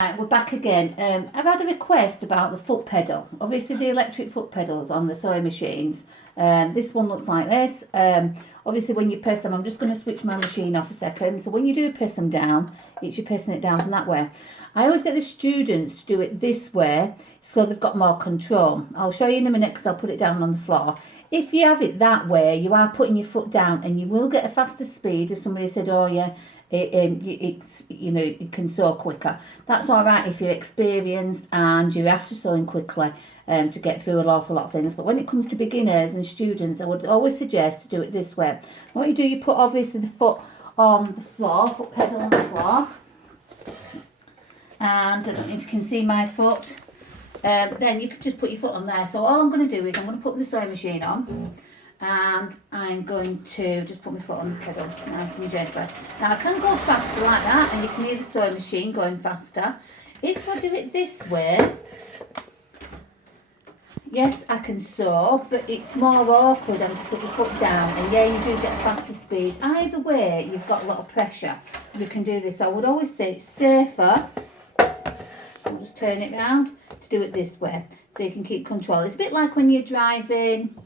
Right, we're back again. I've had a request about the foot pedal. Obviously, the electric foot pedals on the sewing machines. This one looks like this. Obviously, when you press them, I'm just going to switch my machine off a second. So when you do press them down, you're pressing it down from that way. I always get the students to do it this way, so they've got more control. I'll show you in a minute because I'll put it down on the floor. If you have it that way, you are putting your foot down, and you will get a faster speed. As somebody said, oh yeah. It can sew quicker. That's all right if you're experienced and you're after sewing quickly to get through an awful lot of things. But when it comes to beginners and students, I would always suggest to do it this way. What you do, you put obviously the foot on the floor, foot pedal on the floor, and I don't know if you can see my foot. Then you can just put your foot on there. So all I'm going to do is I'm going to put the sewing machine on. And I'm going to just put my foot on the pedal, nice and gentle. Now I can go faster like that, and you can hear the sewing machine going faster. If I do it this way, yes, I can sew, but it's more awkward having to put your foot down, and yeah, you do get faster speed. Either way, you've got a lot of pressure. You can do this. I would always say it's safer. I'll just turn it round to do it this way, so you can keep control. It's a bit like when you're driving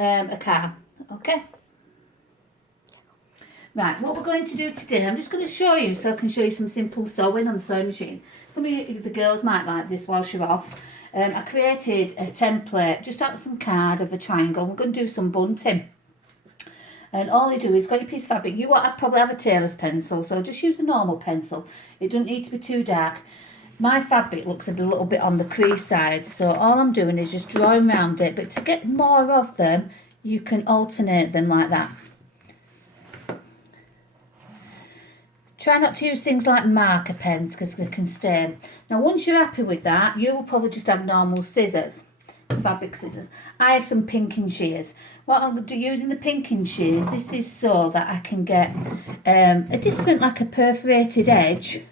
a car. Okay, right, what we're going to do today, I'm just going to show you so I can show you some simple sewing on the sewing machine. Some of you, the girls might like this whilst you're off. I created a template just out of some card of a triangle. We're going to do some bunting, and all you do is got your piece of fabric. You probably have a tailor's pencil, so just use a normal pencil. It doesn't need to be too dark. My fabric looks a little bit on the crease side, so all I'm doing is just drawing around it. But to get more of them, you can alternate them like that. Try not to use things like marker pens because they can stain. Now once you're happy with that, you will probably just have normal scissors, fabric scissors. I have some pinking shears. What I'm using the pinking shears, this is so that I can get a different, like a perforated edge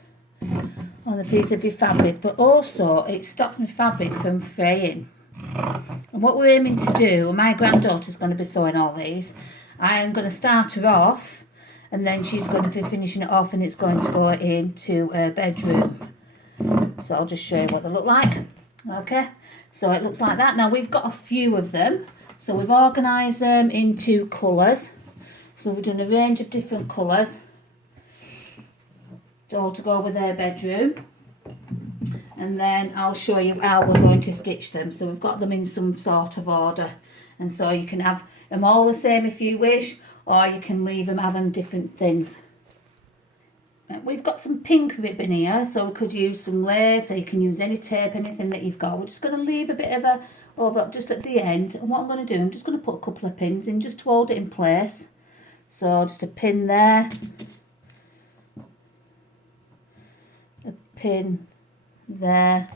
on the piece of your fabric, but also it stops my fabric from fraying. And what we're aiming to do, my granddaughter's going to be sewing all these. I am going to start her off, and then she's going to be finishing it off, and it's going to go into her bedroom. So I'll just show you what they look like. Okay, so it looks like that. Now we've got a few of them, so we've organised them into colours. So we've done a range of different colours, all to go with their bedroom, and then I'll show you how we're going to stitch them. So we've got them in some sort of order, and so you can have them all the same if you wish, or you can leave them having different things. We've got some pink ribbon here, so we could use some lace, or you can use any tape, anything that you've got. We're just going to leave a bit of a over just at the end, and what I'm going to do, I'm just going to put a couple of pins in just to hold it in place. So just a pin there, pin there,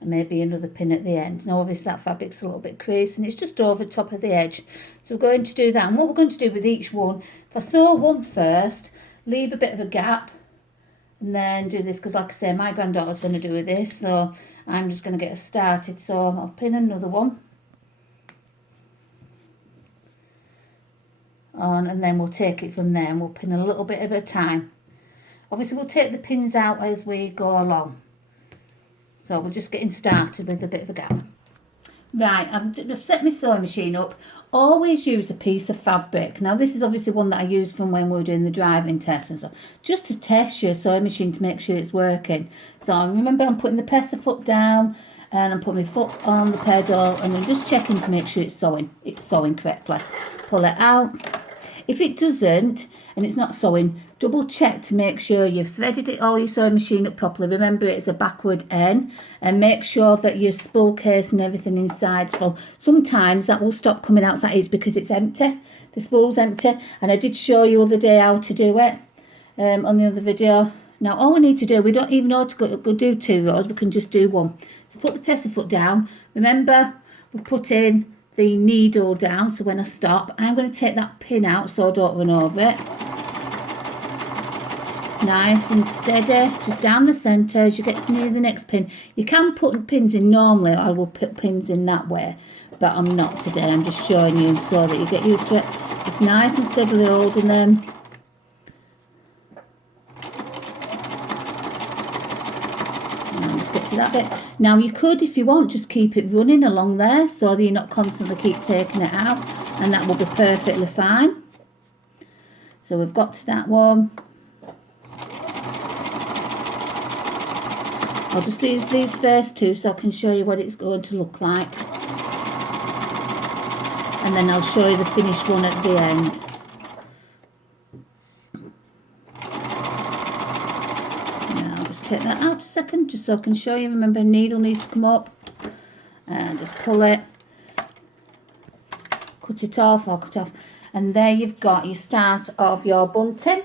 and maybe another pin at the end. Now obviously that fabric's a little bit creased and it's just over top of the edge, so we're going to do that. And what we're going to do with each one, if I sew one first, leave a bit of a gap, and then do this, because like I say, my granddaughter's going to do this, so I'm just going to get us started. So I'll pin another one on, and then we'll take it from there, and we'll pin a little bit at a time. Obviously we'll take the pins out as we go along. So we're just getting started with a bit of a gap. Right, I've set my sewing machine up. Always use a piece of fabric. Now this is obviously one that I used from when we were doing the driving test and so, just to test your sewing machine to make sure it's working. So remember, I'm putting the presser foot down, and I'm putting my foot on the pedal, and I'm just checking to make sure it's sewing correctly. Pull it out. If it doesn't, and it's not sewing, double check to make sure you've threaded it all your sewing machine up properly. Remember, it's a backward N, and make sure that your spool case and everything inside's full. Sometimes that will stop coming outside. It's because it's empty. The spool's empty, and I did show you the other day how to do it on the other video. Now all we need to do, we don't even know to go do 2 rows, we can just do 1. So put the presser foot down. Remember, we're putting the needle down, so when I stop, I'm going to take that pin out so I don't run over it. Nice and steady, just down the centre as you get near the next pin. You can put pins in normally, I will put pins in that way, but I'm not today. I'm just showing you so that you get used to it. Just nice and steadily holding them. And just get to that bit. Now you could, if you want, just keep it running along there so that you're not constantly keep taking it out, and that will be perfectly fine. So we've got to that one. I'll just use these first two so I can show you what it's going to look like. And then I'll show you the finished one at the end. Now I'll just take that out a second just so I can show you. Remember, needle needs to come up. And just pull it. Cut it off or cut off. And there you've got your start of your bunting.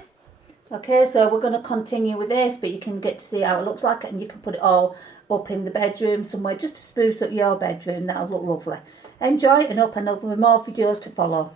Okay, so we're going to continue with this, but you can get to see how it looks like, and you can put it all up in the bedroom somewhere just to spruce up your bedroom. That'll look lovely. Enjoy, and hope there'll be more videos to follow.